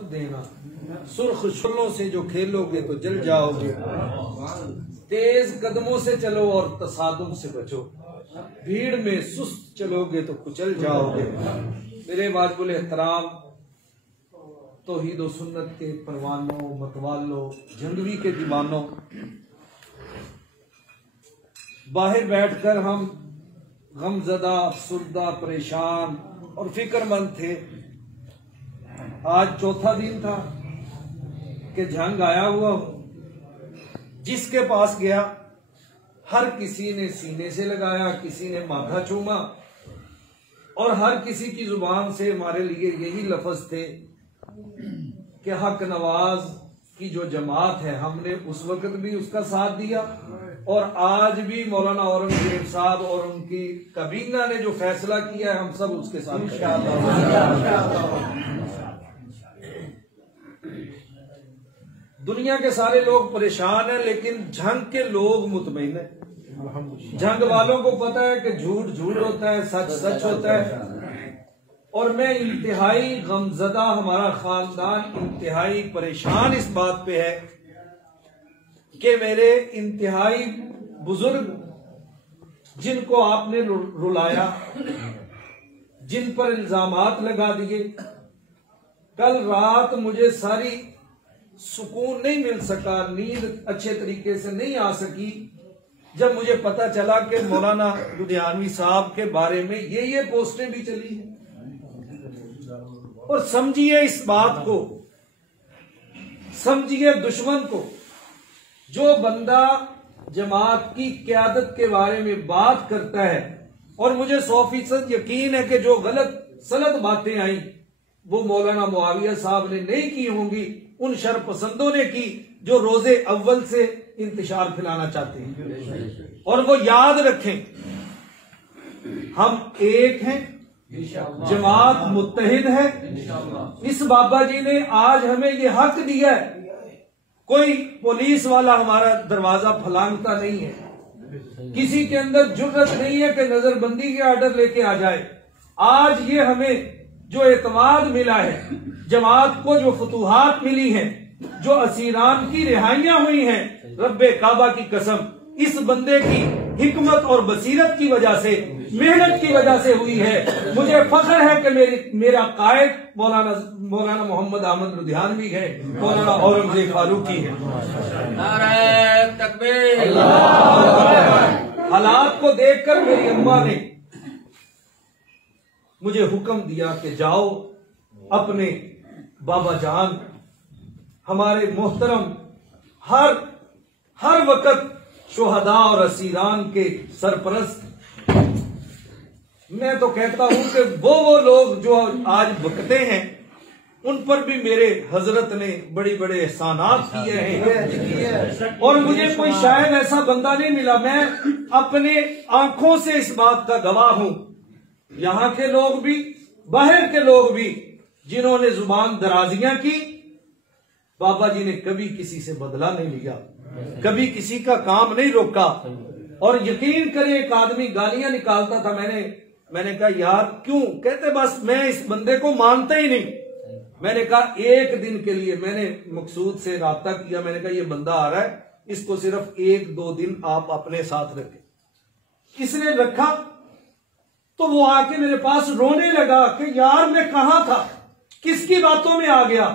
मत देना, सुर्ख शुलों से जो खेलोगे तो जल जाओगे। तेज कदमों से चलो और तसादुम से बचो, भीड़ में सुस्त चलोगे तो कुचल जाओगे। मेरे वाजिबुल एहतराम तौहीद व सुन्नत के परवानों, मतवालों, जंगवी के दीवानों, बाहर बैठकर हम गमजदा, अफसुर्दा, परेशान और फिक्रमंद थे। आज चौथा दिन था कि जंग आया हुआ हो। जिसके पास गया हर किसी ने सीने से लगाया, किसी ने माथा चूमा और हर किसी की जुबान से हमारे लिए यही लफ्ज थे कि हक नवाज की जो जमात है, हमने उस वक्त भी उसका साथ दिया और आज भी मौलाना औरंगजेब साहब और उनकी काबीना ने जो फैसला किया है, हम सब उसके साथ दुनिया के सारे लोग परेशान हैं, लेकिन जंग के लोग मुतमईन हैं। जंग वालों को पता है कि झूठ झूठ होता है, सच सच होता है। और मैं इंतहाई गमजदा, हमारा खानदान इंतहाई परेशान इस बात पे है कि मेरे इंतहाई बुजुर्ग जिनको आपने रुलाया, जिन पर इल्जामात लगा दिए, कल रात मुझे सारी सुकून नहीं मिल सका, नींद अच्छे तरीके से नहीं आ सकी जब मुझे पता चला कि मौलाना लुधियानवी साहब के बारे में ये पोस्टें भी चली हैं। और समझिए इस बात को, समझिए दुश्मन को, जो बंदा जमात की क्यादत के बारे में बात करता है और मुझे 100% यकीन है कि जो गलत सलत बातें आई वो मौलाना मुआविया साहब ने नहीं की होंगी, उन शरपसंदों ने की जो रोजे अव्वल से इंतशार फैलाना चाहते हैं। और वो याद रखें, हम एक हैं, जमात मुत्तहिद है। इस बाबा जी ने आज हमें ये हक दिया है, कोई पुलिस वाला हमारा दरवाजा फलांगता नहीं है, किसी के अंदर जुर्रत नहीं है कि नजरबंदी के आर्डर लेके आ जाए। आज ये हमें जो एतमाद मिला है, जमात को जो फतूहात मिली हैं, जो असीरान की रिहाइयां हुई हैं, रब्बे काबा की कसम इस बंदे की हिकमत और बसीरत की वजह से, मेहनत की वजह से हुई है। मुझे फख्र है कि मेरा कायद मौलाना मोहम्मद अहमद लुधियानवी है, मौलाना औरंगजेब फारूकी है। नारे तकबीर। हालात को देखकर मेरी अम्मा ने मुझे हुक्म दिया कि जाओ अपने बाबा जान, हमारे मोहतरम हर वक्त शुहदा और असीरान के सरपरस्त। मैं तो कहता हूं कि वो लोग जो आज बकते हैं, उन पर भी मेरे हजरत ने बड़े बड़े एहसानात किए हैं और मुझे कोई शायद ऐसा बंदा नहीं मिला। मैं अपने आंखों से इस बात का गवाह हूं, यहां के लोग भी, बाहर के लोग भी, जिन्होंने जुबान दराजियां की, बाबा जी ने कभी किसी से बदला नहीं लिया, कभी किसी का काम नहीं रोका। और यकीन करें, एक आदमी गालियां निकालता था, मैंने कहा यार क्यों? कहते बस मैं इस बंदे को मानता ही नहीं। मैंने कहा एक दिन के लिए मैंने मकसूद से राब्ता किया, मैंने कहा ये बंदा आ रहा है, इसको सिर्फ 1-2 दिन आप अपने साथ रखें। इसने रखा तो वो आके मेरे पास रोने लगा कि यार मैं कहां था, किसकी बातों में आ गया,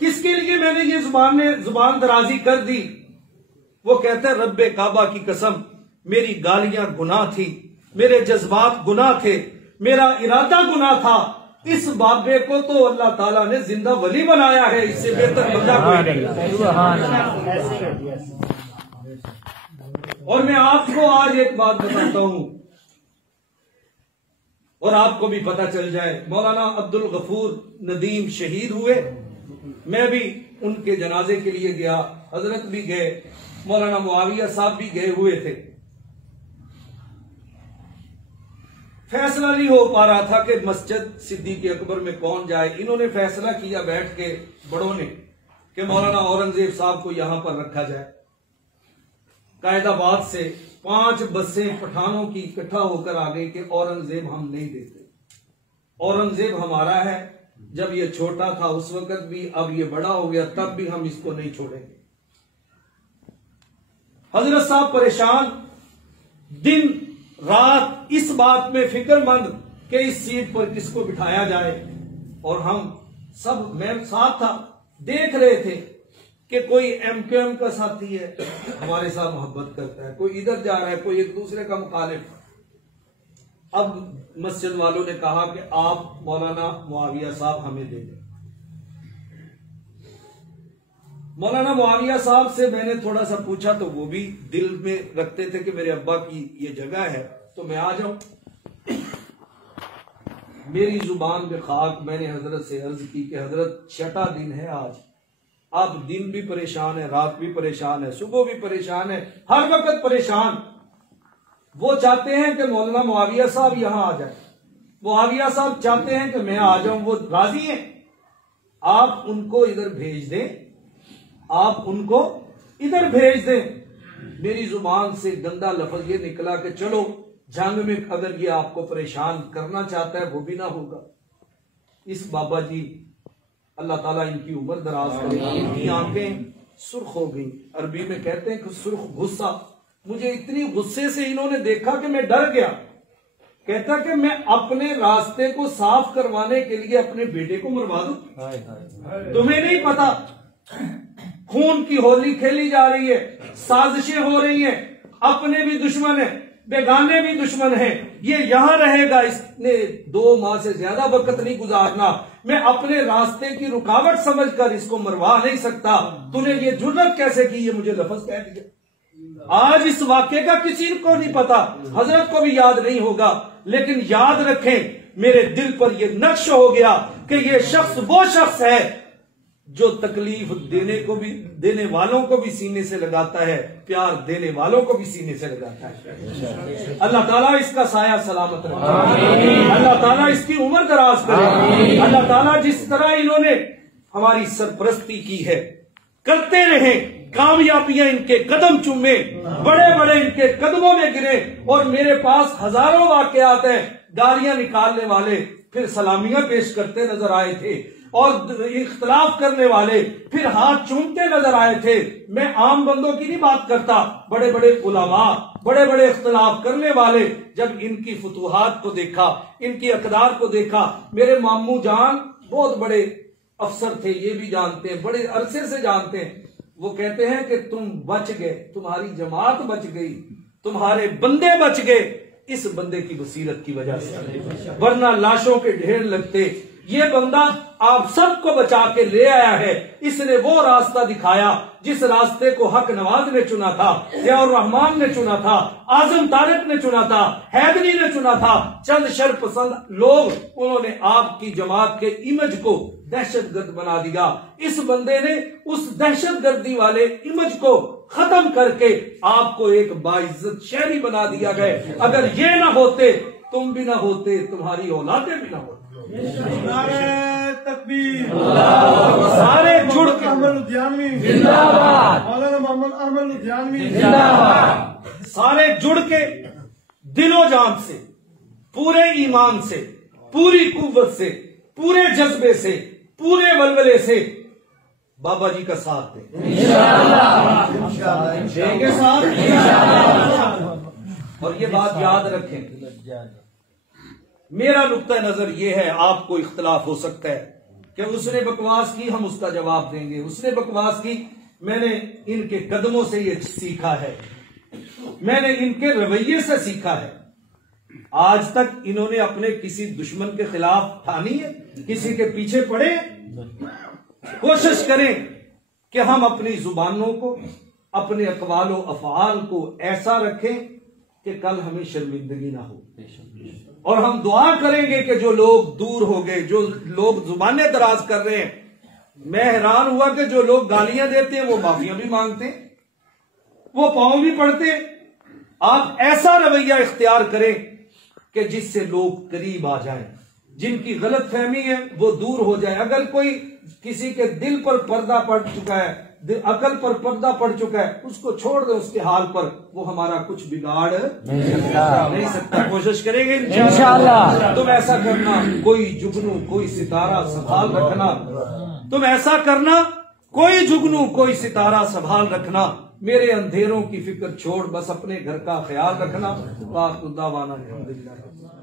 किसके लिए मैंने ये जुबान दराजी कर दी। वो कहते हैं रब्बे काबा की कसम मेरी गालियां गुनाह थी, मेरे जज्बात गुनाह थे, मेरा इरादा गुनाह था। इस बाबे को तो अल्लाह ताला ने जिंदा वली बनाया है, इससे बेहतर बंदा कोई नहीं। और मैं आपको आज एक बात बताता हूं और आपको भी पता चल जाए, मौलाना अब्दुल गफूर नदीम शहीद हुए, मैं भी उनके जनाजे के लिए गया, हजरत भी गए, मौलाना मुआविया साहब भी गए हुए थे। फैसला नहीं हो पा रहा था कि मस्जिद सिद्दीक अकबर में कौन जाए। इन्होंने फैसला किया बैठ के बड़ों ने कि मौलाना औरंगजेब साहब को यहां पर रखा जाए। कायदाबाद से 5 बसें पठानों की इकट्ठा होकर आ गई कि औरंगजेब हम नहीं देते, औरंगजेब हमारा है, जब ये छोटा था उस वक्त भी, अब ये बड़ा हो गया तब भी हम इसको नहीं छोड़ेंगे। हजरत साहब परेशान, दिन रात इस बात में फिक्रमंद कि इस सीट पर किसको बिठाया जाए। और हम सब, मैं साथ था, देख रहे थे कि कोई एमक्यूएम का साथी है, हमारे साथ मोहब्बत करता है, कोई इधर जा रहा है, कोई एक दूसरे का मुखालिफ। अब मस्जिद वालों ने कहा कि आप मौलाना मुआविया साहब हमें दे दें। मौलाना मुआविया साहब से मैंने थोड़ा सा पूछा तो वो भी दिल में रखते थे कि मेरे अब्बा की ये जगह है तो मैं आ जाऊं। मेरी जुबान पे खाक, मैंने हजरत से अर्ज की कि हजरत छठा दिन है आज, आप दिन भी परेशान है, रात भी परेशान है, सुबह भी परेशान है, हर वक्त परेशान। वो चाहते हैं कि मौलाना मुआविया साहब यहां आ जाए, मुआविया साहब चाहते हैं कि मैं आ जाऊं, वो राजी हैं। आप उनको इधर भेज दें, आप उनको इधर भेज दें। मेरी जुबान से गंदा लफ्ज ये निकला कि चलो जंग में अगर ये आपको परेशान करना चाहता है वो भी ना होगा। इस बाबा जी, अल्लाह ताला इनकी उम्र दराज करे, इनकी आंखें सुर्ख हो गई। अरबी में कहते हैं कि सुर्ख गुस्सा। मुझे इतनी गुस्से से इन्होंने देखा कि मैं डर गया। कहता कि मैं अपने रास्ते को साफ करवाने के लिए अपने बेटे को मरवा दूं? तुम्हें नहीं पता, खून की होली खेली जा रही है, साजिशें हो रही हैं, अपने भी दुश्मन है, बेगाने भी दुश्मन है। ये यहां रहेगा, इसने 2 माह से ज्यादा वक्त नहीं गुजारना। मैं अपने रास्ते की रुकावट समझकर इसको मरवा नहीं सकता। तूने ये जुर्रत कैसे की? ये मुझे लफ्ज कह दिया। आज इस वाक्य का किसी को नहीं पता, हजरत को भी याद नहीं होगा, लेकिन याद रखें मेरे दिल पर यह नक्श हो गया कि यह शख्स वो शख्स है जो तकलीफ देने वालों को भी सीने से लगाता है, प्यार देने वालों को भी सीने से लगाता है। अल्लाह ताला इसका साया सलामत रखे, अल्लाह ताला इसकी उम्र दराज करे। अल्लाह ताला जिस तरह इन्होंने हमारी सरपरस्ती की है, करते रहे, कामयाबियां इनके कदम चूमे, बड़े बड़े इनके कदमों में गिरे। और मेरे पास हजारों वाकयात हैं, गालियां निकालने वाले फिर सलामियां पेश करते नजर आए थे, और इख्तलाफ करने वाले फिर हाथ चूमते नजर आए थे। मैं आम बंदों की नहीं बात करता, बड़े बड़े उलमा, बड़े बड़े इख्तलाफ करने वाले, जब इनकी फुतूहात को देखा, इनकी अकदार को देखा। मेरे मामू जान बहुत बड़े अफसर थे, ये भी जानते हैं, बड़े अरसे से जानते हैं। वो कहते हैं कि तुम बच गए, तुम्हारी जमात बच गई, तुम्हारे बंदे बच गए इस बंदे की बसीरत की वजह से, वरना लाशों के ढेर लगते। ये बंदा आप सबको बचा के ले आया है। इसने वो रास्ता दिखाया जिस रास्ते को हक नवाज ने चुना था, जियाउर रहमान ने चुना था, आजम तारिक ने चुना था, हैदरी ने चुना था। चंद शरपसंद लोग, उन्होंने आपकी जमात के इमेज को दहशतगर्द बना दिया। इस बंदे ने उस दहशतगर्दी वाले इमेज को खत्म करके आपको एक बाइज्जत शहरी बना दिया गया। अगर ये ना होते, तुम भी ना होते, तुम्हारी औलादें भी ना होती। तकबीर, सारे जुड़ के अहमद लुधियानवी जिंदाबाद, मौलाना मोहम्मद अहमद लुधियानवी जिंदाबाद। सारे जुड़ के दिलो जान से, पूरे ईमान से, पूरी कुव्वत से, पूरे जज्बे से, पूरे वलवले से बाबा जी का साथ दें। देंगे साथ। और ये बात याद रखें, मेरा नुक्ता नजर ये है, आपको इख्तलाफ हो सकता है कि उसने बकवास की, हम उसका जवाब देंगे, उसने बकवास की। मैंने इनके कदमों से ये सीखा है, मैंने इनके रवैये से सीखा है। आज तक इन्होंने अपने किसी दुश्मन के खिलाफ ठानी है, किसी के पीछे पड़े। कोशिश करें कि हम अपनी जुबानों को, अपने अकवालो अफआल को ऐसा रखें कि कल हमें शर्मिंदगी ना हो। और हम दुआ करेंगे कि जो लोग दूर हो गए, जो लोग जुबानें दराज कर रहे हैं, मैं हैरान हुआ कि जो लोग गालियां देते हैं वो माफियां भी मांगते हैं, वो पांव भी पड़ते हैं। आप ऐसा रवैया इख्तियार करें कि जिससे लोग करीब आ जाएं, जिनकी गलत फहमी है वो दूर हो जाए। अगर कोई किसी के दिल पर पर्दा पड़ चुका है, अकल पर पर्दा पड़ चुका है, उसको छोड़ दे उसके हाल पर, वो हमारा कुछ बिगाड़ नहीं सकता। कोशिश करेंगे इंशाअल्लाह। तुम ऐसा करना, कोई जुगनू कोई सितारा संभाल रखना। तुम ऐसा करना, कोई जुगनू कोई सितारा संभाल रखना। मेरे अंधेरों की फिक्र छोड़, बस अपने घर का ख्याल रखना। वाह खुदा वाना अल्हम्दुलिल्लाह।